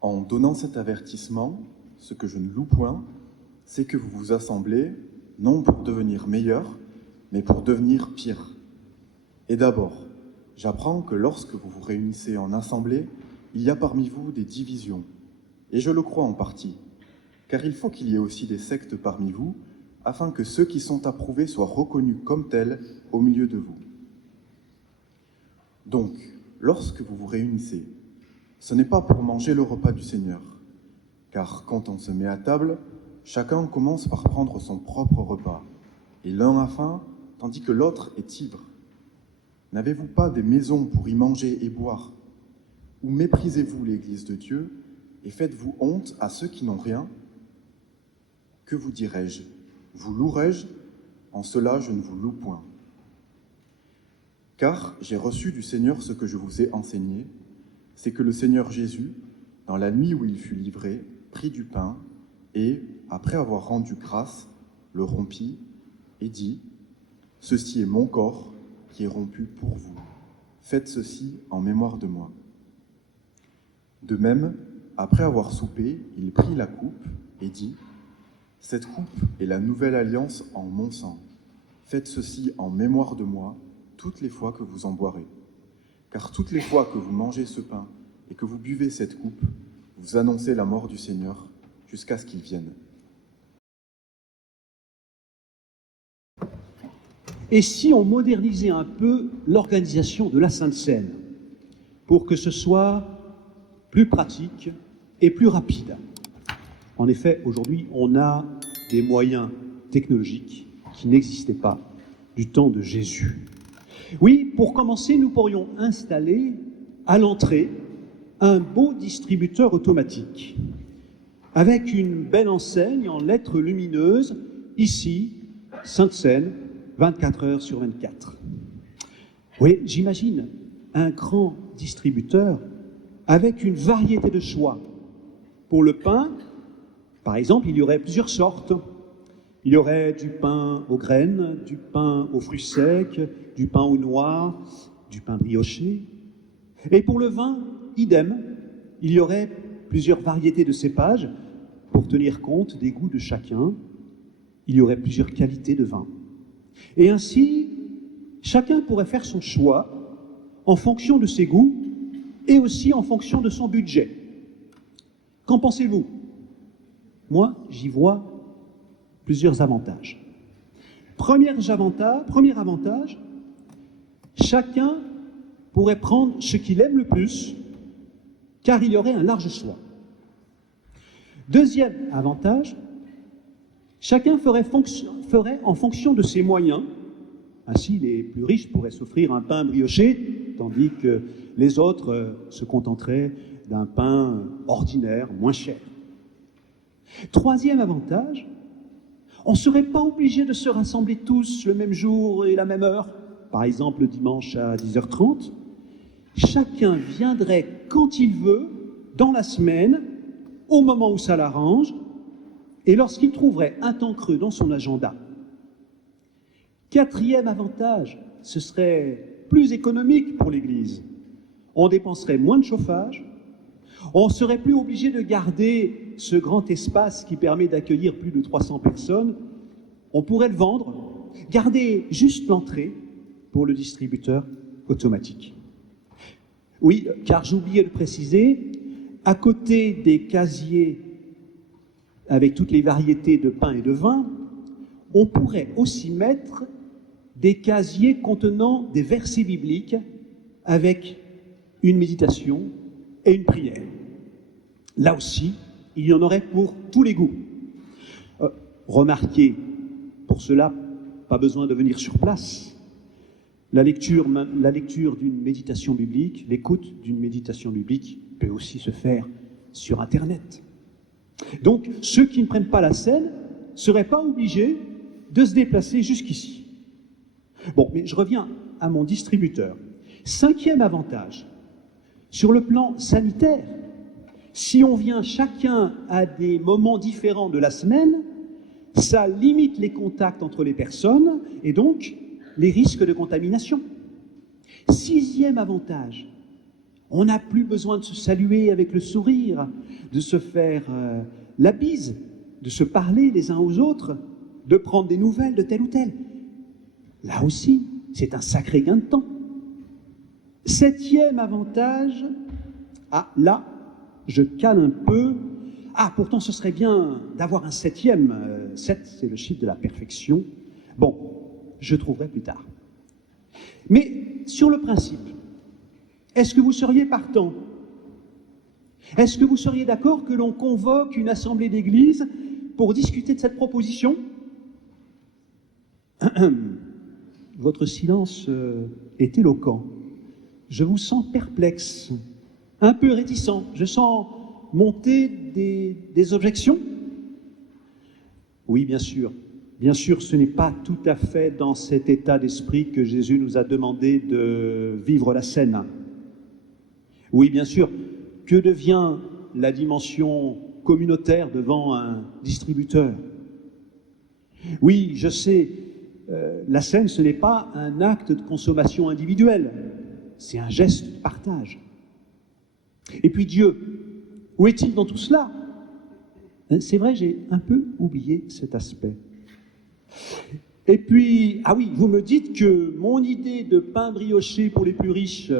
En donnant cet avertissement, ce que je ne loue point, c'est que vous vous assemblez, non pour devenir meilleur, mais pour devenir pire. Et d'abord, j'apprends que lorsque vous vous réunissez en assemblée, il y a parmi vous des divisions. Et je le crois en partie, car il faut qu'il y ait aussi des sectes parmi vous, afin que ceux qui sont approuvés soient reconnus comme tels au milieu de vous. Donc, lorsque vous vous réunissez, ce n'est pas pour manger le repas du Seigneur, car quand on se met à table, chacun commence par prendre son propre repas, et l'un a faim, tandis que l'autre est ivre. N'avez-vous pas des maisons pour y manger et boire? Ou méprisez-vous l'Église de Dieu et faites-vous honte à ceux qui n'ont rien? Que vous dirai-je? Vous louerai-je? En cela, je ne vous loue point. Car j'ai reçu du Seigneur ce que je vous ai enseigné, c'est que le Seigneur Jésus, dans la nuit où il fut livré, prit du pain et, après avoir rendu grâce, le rompit et dit : « Ceci est mon corps qui est rompu pour vous. Faites ceci en mémoire de moi. » De même, après avoir soupé, il prit la coupe et dit : « Cette coupe est la nouvelle alliance en mon sang. Faites ceci en mémoire de moi toutes les fois que vous en boirez. Car toutes les fois que vous mangez ce pain et que vous buvez cette coupe, vous annoncez la mort du Seigneur jusqu'à ce qu'il vienne. » Et si on modernisait un peu l'organisation de la Sainte Seine pour que ce soit plus pratique et plus rapide? En effet, aujourd'hui, on a des moyens technologiques qui n'existaient pas du temps de Jésus. Oui, pour commencer, nous pourrions installer à l'entrée un beau distributeur automatique avec une belle enseigne en lettres lumineuses, ici, Sainte-Seine, 24 heures sur 24. Oui, j'imagine un grand distributeur avec une variété de choix. Pour le pain, par exemple, il y aurait plusieurs sortes. Il y aurait du pain aux graines, du pain aux fruits secs, du pain aux noix, du pain brioché. Et pour le vin, idem, il y aurait plusieurs variétés de cépages pour tenir compte des goûts de chacun. Il y aurait plusieurs qualités de vin. Et ainsi, chacun pourrait faire son choix en fonction de ses goûts et aussi en fonction de son budget. Qu'en pensez-vous? Moi, j'y vois plusieurs avantages. Premier avantage, chacun pourrait prendre ce qu'il aime le plus, car il y aurait un large choix. Deuxième avantage, chacun ferait en fonction de ses moyens. Ainsi, les plus riches pourraient s'offrir un pain brioché, tandis que les autres se contenteraient d'un pain ordinaire, moins cher. Troisième avantage, on ne serait pas obligé de se rassembler tous le même jour et la même heure, par exemple le dimanche à 10h30. Chacun viendrait quand il veut, dans la semaine, au moment où ça l'arrange, et lorsqu'il trouverait un temps creux dans son agenda. Quatrième avantage, ce serait plus économique pour l'Église. On dépenserait moins de chauffage, on ne serait plus obligé de garder ce grand espace qui permet d'accueillir plus de 300 personnes. On pourrait le vendre, garder juste l'entrée pour le distributeur automatique. Oui, car j'oubliais de préciser, à côté des casiers avec toutes les variétés de pain et de vin, on pourrait aussi mettre des casiers contenant des versets bibliques avec une méditation et une prière. Là aussi, il y en aurait pour tous les goûts. Remarquez, pour cela, pas besoin de venir sur place. La lecture d'une méditation biblique, l'écoute d'une méditation biblique peut aussi se faire sur Internet. Donc, ceux qui ne prennent pas la Seine ne seraient pas obligés de se déplacer jusqu'ici. Bon, mais je reviens à mon distributeur. Cinquième avantage, sur le plan sanitaire, si on vient chacun à des moments différents de la semaine, ça limite les contacts entre les personnes et donc les risques de contamination. Sixième avantage, On n'a plus besoin de se saluer avec le sourire, de se faire la bise, de se parler les uns aux autres, de prendre des nouvelles de tel ou tel. Là aussi, c'est un sacré gain de temps. 7e avantage, là, je cale un peu. Pourtant, ce serait bien d'avoir un 7e. 7, c'est le chiffre de la perfection. Bon, je trouverai plus tard. Mais sur le principe, est-ce que vous seriez partant? Est-ce que vous seriez d'accord que l'on convoque une assemblée d'église pour discuter de cette proposition? Votre silence est éloquent. Je vous sens perplexe, un peu réticent. Je sens monter des objections. Oui, bien sûr. Bien sûr, ce n'est pas tout à fait dans cet état d'esprit que Jésus nous a demandé de vivre la scène. Oui, bien sûr, que devient la dimension communautaire devant un distributeur? Oui, je sais, la scène, ce n'est pas un acte de consommation individuelle, c'est un geste de partage. Et puis Dieu, où est-il dans tout cela? C'est vrai, j'ai un peu oublié cet aspect. Et puis, oui, vous me dites que mon idée de pain brioché pour les plus riches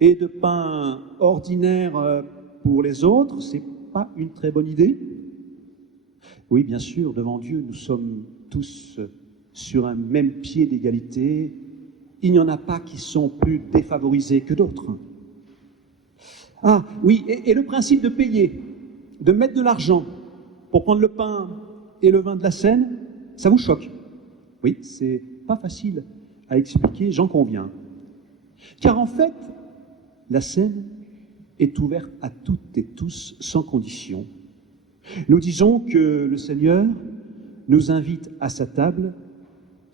et de pain ordinaire pour les autres, c'est pas une très bonne idée? Oui, bien sûr, devant Dieu, nous sommes tous sur un même pied d'égalité. Il n'y en a pas qui sont plus défavorisés que d'autres. Oui, et le principe de payer, de mettre de l'argent pour prendre le pain et le vin de la scène, ça vous choque? Oui, c'est pas facile à expliquer, j'en conviens. Car en fait, la scène est ouverte à toutes et tous sans condition. Nous disons que le Seigneur nous invite à sa table,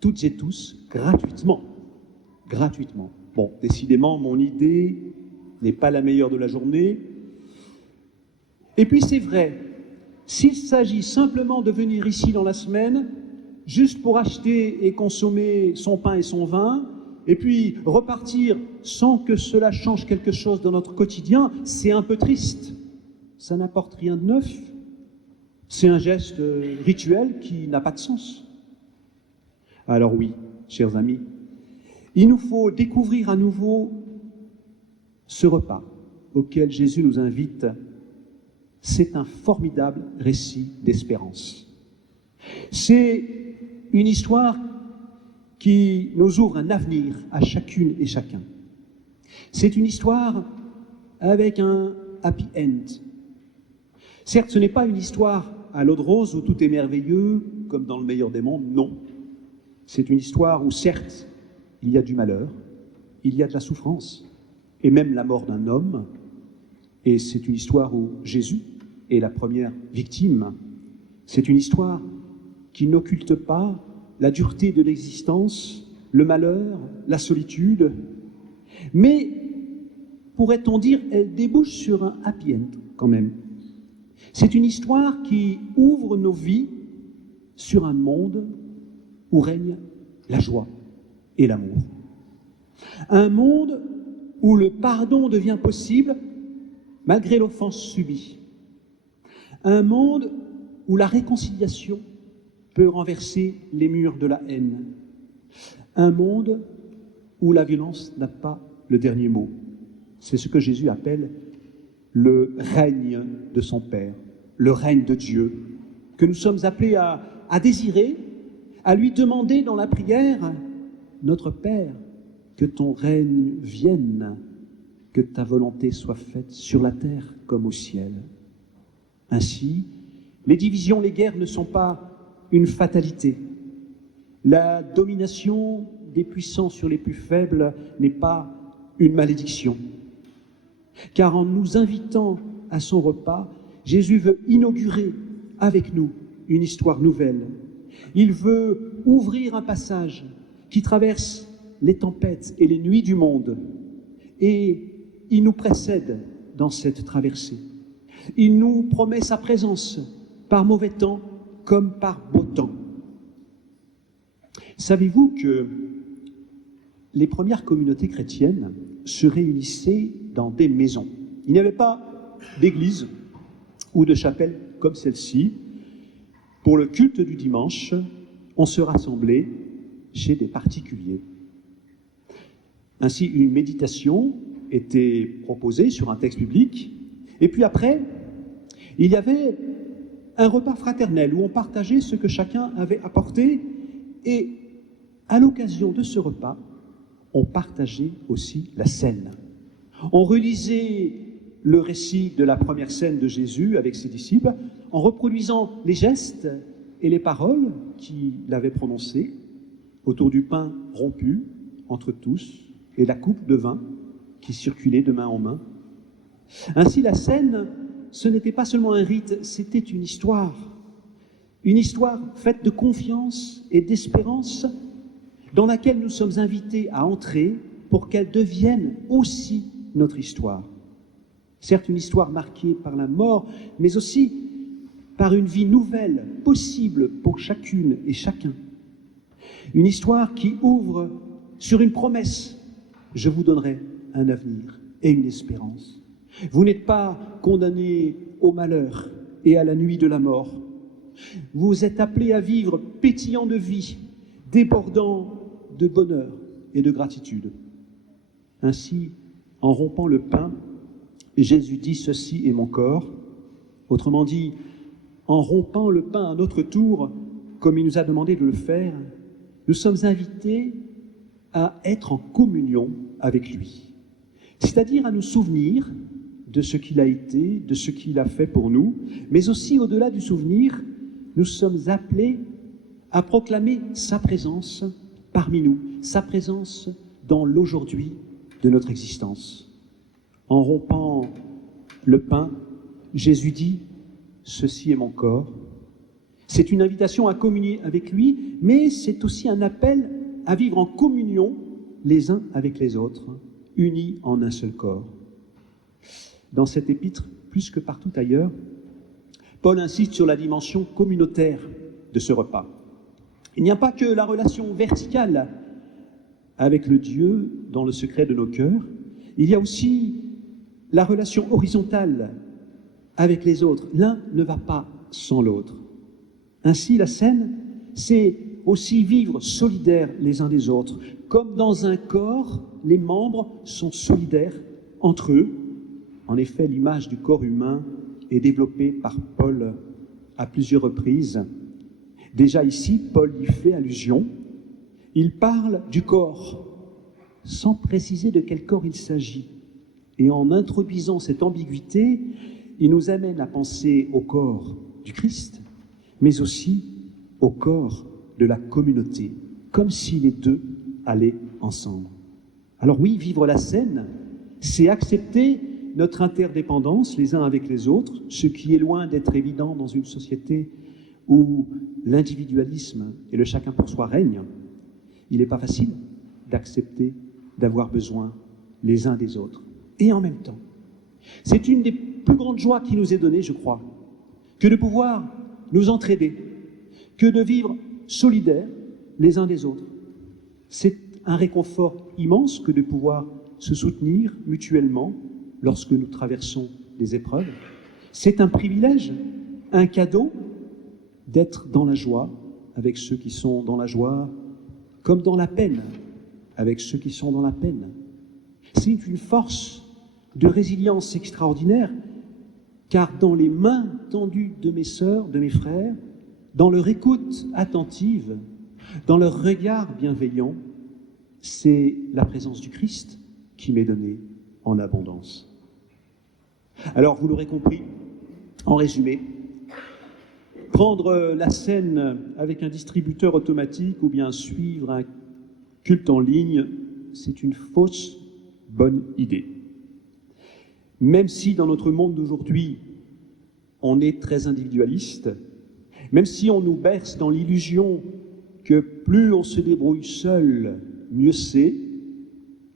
toutes et tous, gratuitement. Gratuitement. Bon, décidément, mon idée n'est pas la meilleure de la journée. Et puis c'est vrai, s'il s'agit simplement de venir ici dans la semaine, juste pour acheter et consommer son pain et son vin, et puis repartir sans que cela change quelque chose dans notre quotidien, c'est un peu triste. Ça n'apporte rien de neuf. C'est un geste rituel qui n'a pas de sens. Alors oui, chers amis, il nous faut découvrir à nouveau ce repas auquel Jésus nous invite. C'est un formidable récit d'espérance. C'est une histoire qui nous ouvre un avenir à chacune et chacun. C'est une histoire avec un happy end. Certes, ce n'est pas une histoire à l'eau de rose où tout est merveilleux, comme dans le meilleur des mondes, non. C'est une histoire où, certes, il y a du malheur, il y a de la souffrance, et même la mort d'un homme, et c'est une histoire où Jésus est la première victime. C'est une histoire qui n'occulte pas la dureté de l'existence, le malheur, la solitude, mais, pourrait-on dire, elle débouche sur un happy end, quand même. C'est une histoire qui ouvre nos vies sur un monde où règne la joie et l'amour. Un monde où le pardon devient possible malgré l'offense subie. Un monde où la réconciliation peut renverser les murs de la haine. Un monde où la violence n'a pas le dernier mot. C'est ce que Jésus appelle le règne de son Père, le règne de Dieu, que nous sommes appelés à désirer, à lui demander dans la prière, notre Père, que ton règne vienne, que ta volonté soit faite sur la terre comme au ciel. Ainsi, les divisions, les guerres ne sont pas une fatalité. La domination des puissants sur les plus faibles n'est pas une malédiction. Car en nous invitant à son repas, Jésus veut inaugurer avec nous une histoire nouvelle. Il veut ouvrir un passage qui traverse les tempêtes et les nuits du monde. Et il nous précède dans cette traversée. Il nous promet sa présence par mauvais temps comme par beau temps. Savez-vous que les premières communautés chrétiennes se réunissaient dans des maisons. Il n'y avait pas d'église ou de chapelle comme celle-ci. Pour le culte du dimanche, on se rassemblait chez des particuliers. Ainsi, une méditation était proposée sur un texte biblique, et puis après, il y avait un repas fraternel où on partageait ce que chacun avait apporté, et à l'occasion de ce repas, on partageait aussi la scène. On relisait le récit de la première scène de Jésus avec ses disciples en reproduisant les gestes et les paroles qu'il avait prononcées autour du pain rompu entre tous et la coupe de vin qui circulait de main en main. Ainsi, la scène, ce n'était pas seulement un rite, c'était une histoire faite de confiance et d'espérance dans laquelle nous sommes invités à entrer pour qu'elle devienne aussi notre histoire. Certes, une histoire marquée par la mort, mais aussi par une vie nouvelle, possible pour chacune et chacun. Une histoire qui ouvre sur une promesse. Je vous donnerai un avenir et une espérance. Vous n'êtes pas condamnés au malheur et à la nuit de la mort. Vous êtes appelés à vivre pétillant de vie, débordant de bonheur et de gratitude. Ainsi, en rompant le pain, Jésus dit « Ceci est mon corps ». Autrement dit, en rompant le pain à notre tour, comme il nous a demandé de le faire, nous sommes invités à être en communion avec lui. C'est-à-dire à nous souvenir de ce qu'il a été, de ce qu'il a fait pour nous, mais aussi au-delà du souvenir, nous sommes appelés à proclamer sa présence parmi nous, sa présence dans l'aujourd'hui de notre existence. En rompant le pain, Jésus dit « Ceci est mon corps ». C'est une invitation à communier avec lui, mais c'est aussi un appel à vivre en communion les uns avec les autres, unis en un seul corps. Dans cet épître, plus que partout ailleurs, Paul insiste sur la dimension communautaire de ce repas. Il n'y a pas que la relation verticale avec le Dieu dans le secret de nos cœurs, il y a aussi la relation horizontale avec les autres. L'un ne va pas sans l'autre. Ainsi, la scène, c'est aussi vivre solidaires les uns des autres. Comme dans un corps, les membres sont solidaires entre eux. En effet, l'image du corps humain est développée par Paul à plusieurs reprises. Déjà ici, Paul y fait allusion. Il parle du corps, sans préciser de quel corps il s'agit. Et en introduisant cette ambiguïté, il nous amène à penser au corps du Christ, mais aussi au corps de la communauté, comme si les deux allaient ensemble. Alors oui, vivre la scène, c'est accepter notre interdépendance les uns avec les autres, ce qui est loin d'être évident dans une société où l'individualisme et le chacun pour soi règnent. Il n'est pas facile d'accepter d'avoir besoin les uns des autres. Et en même temps, c'est une des plus grandes joies qui nous est donnée, je crois, que de pouvoir nous entraider, que de vivre solidaires les uns des autres. C'est un réconfort immense que de pouvoir se soutenir mutuellement lorsque nous traversons des épreuves. C'est un privilège, un cadeau d'être dans la joie avec ceux qui sont dans la joie, comme dans la peine avec ceux qui sont dans la peine. C'est une force de résilience extraordinaire, car dans les mains tendues de mes sœurs, de mes frères, dans leur écoute attentive, dans leur regard bienveillant, c'est la présence du Christ qui m'est donnée en abondance. Alors, vous l'aurez compris, en résumé, prendre la scène avec un distributeur automatique ou bien suivre un culte en ligne, c'est une fausse bonne idée. Même si dans notre monde d'aujourd'hui, on est très individualiste, même si on nous berce dans l'illusion que plus on se débrouille seul, mieux c'est,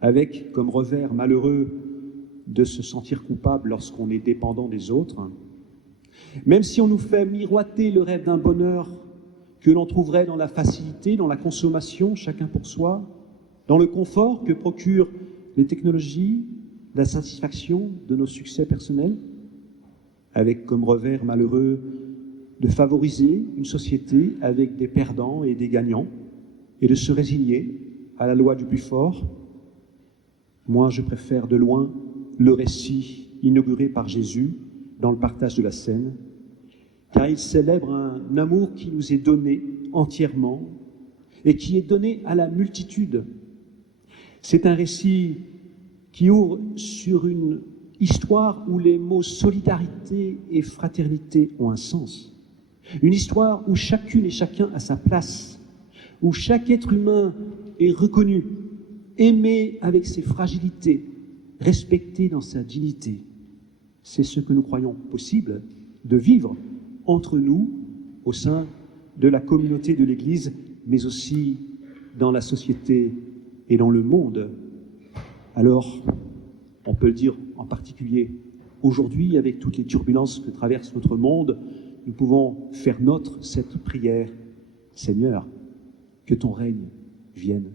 avec comme revers malheureux de se sentir coupable lorsqu'on est dépendant des autres, même si on nous fait miroiter le rêve d'un bonheur que l'on trouverait dans la facilité, dans la consommation, chacun pour soi, dans le confort que procurent les technologies, la satisfaction de nos succès personnels, avec comme revers malheureux de favoriser une société avec des perdants et des gagnants, et de se résigner à la loi du plus fort. Moi, je préfère de loin le récit inauguré par Jésus dans le partage de la scène, car il célèbre un amour qui nous est donné entièrement et qui est donné à la multitude. C'est un récit qui ouvre sur une histoire où les mots solidarité et fraternité ont un sens. Une histoire où chacune et chacun a sa place, où chaque être humain est reconnu, aimé avec ses fragilités, respecté dans sa dignité. C'est ce que nous croyons possible de vivre entre nous, au sein de la communauté de l'Église, mais aussi dans la société et dans le monde. Alors, on peut le dire en particulier aujourd'hui, avec toutes les turbulences que traverse notre monde, nous pouvons faire nôtre cette prière. Seigneur, que ton règne vienne